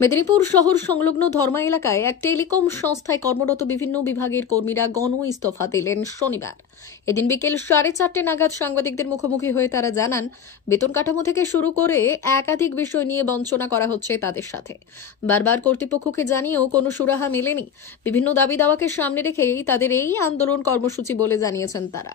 মেদিনীপুর শহর সংলগ্ন ধর্মা এলাকায় এক টেলিকম সংস্থায় কর্মরত বিভিন্ন বিভাগের কর্মীরা গণ ইস্তফা দিলেন শনিবার। এদিন বিকেল 4:30 নাগাদ সাংবাদিকদের মুখোমুখি হয়ে তারা জানান, বেতন কাঠামো থেকে শুরু করে একাধিক বিষয় নিয়ে বঞ্চনা করা হচ্ছে তাদের সাথে। বারবার কর্তৃপক্ষকে জানিয়েও কোনো সুরাহা মেলেনি। বিভিন্ন দাবি দাওয়াকে সামনে রেখেই তাদের এই আন্দোলন কর্মসূচি বলে জানিয়েছেন তারা।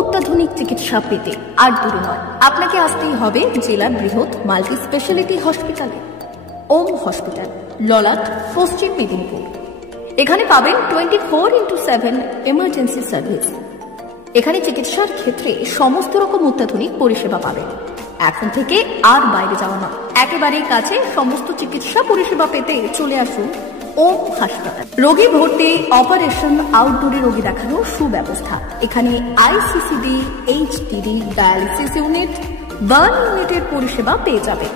অত্যাধুনিক চিকিৎসা পেতে আর দূরে নয়, আপনাকে আসতেই হবে জেলার বৃহৎ মাল্টি স্পেশালিটি হসপিটালে। ওম হসপিটাল, ললাট, পশ্চিম মেদিনীপুর। এখানে পাবেন 24x7 এমার্জেন্সি সার্ভিস। এখানে চিকিৎসার ক্ষেত্রে সমস্ত রকম অত্যাধুনিক পরিষেবা পাবেন। এখন থেকে আর বাইরে যাওয়া নয়, একেবারেই কাছে সমস্ত চিকিৎসা পরিষেবা পেতে চলে আসুন ওম হাসপাতাল। রোগী ভর্তি, অপারেশন, আউটডোরে রোগী দেখানোর সুব্যবস্থা। এখানে ICCD, HDD, dialysis unit, burn ইউনিটের পরিষেবা পেয়ে যাবে।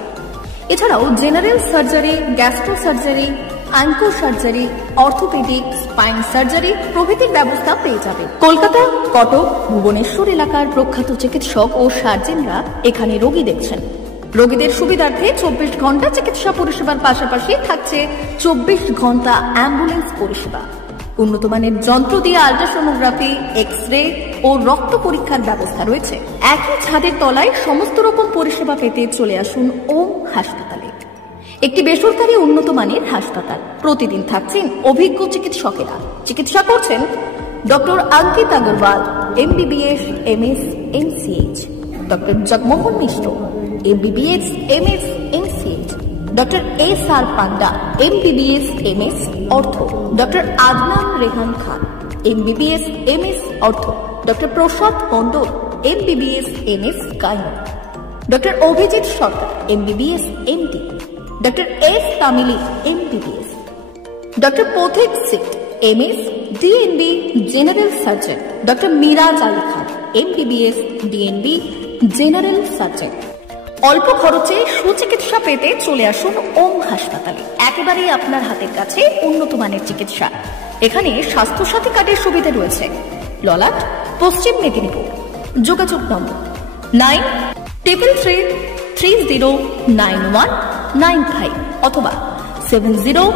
এছাড়াও general surgery, gastro surgery, onco surgery, orthopaedic, spine surgery প্রভৃতির ব্যবস্থা পেয়ে যাবে। কলকাতা, কটক, ভুবনেশ্বর এলাকার প্রখ্যাত চিকিৎসক ও সার্জেনরা এখানে রোগী দেখছেন। রোগীদের সুবিধার্থে 24 ঘন্টা চিকিৎসা পরিষেবার পাশাপাশি থাকছে 24 ঘন্টা অ্যাম্বুলেন্স পরিষেবা। উন্নত মানের যন্ত্র দিয়ে আল্ট্রাসোনোগ্রাফি, এক্স-রে ও রক্ত পরীক্ষার ব্যবস্থা রয়েছে। একই ছাদের তলায় সমস্ত রকম পরিষেবা পেতে চলে আসুন ওম হাসপাতালে। একটি বেসরকারি উন্নত মানের হাসপাতাল। প্রতিদিন থাকছেন অভিজ্ঞ চিকিৎসকেরা। চিকিৎসা করছেন doctor Ankit Agarwal, MBBS, MS, MCH, doctor Jagmohan Mishra, MBBS, MS, MCH, doctor SR Panda, MBBS, MS, ortho, doctor Adnan Rehan Khan, MBBS, MS, ortho, doctor Prasad Mondal, MBBS, MS, gyno, doctor Abhijit Sarkar, MBBS, MD, doctor S Tamili, MBBS, doctor Pathik Sit, MS, DNB, general surgeon, doctor Miraj Ali Khan, MBBS, DNB, general surgeon. অল্প খরচে সুচিকিৎসা পেতে চলে আসুন ওম হাসপাতালে। একেবারেই আপনার হাতের কাছে উন্নত মানের চিকিৎসা। এখানে স্বাস্থ্যসাথী কার্ডের সুবিধা রয়েছে। ললাট, পশ্চিম মেদিনীপুর। যোগাযোগ নম্বর 9333309195 অথবা 70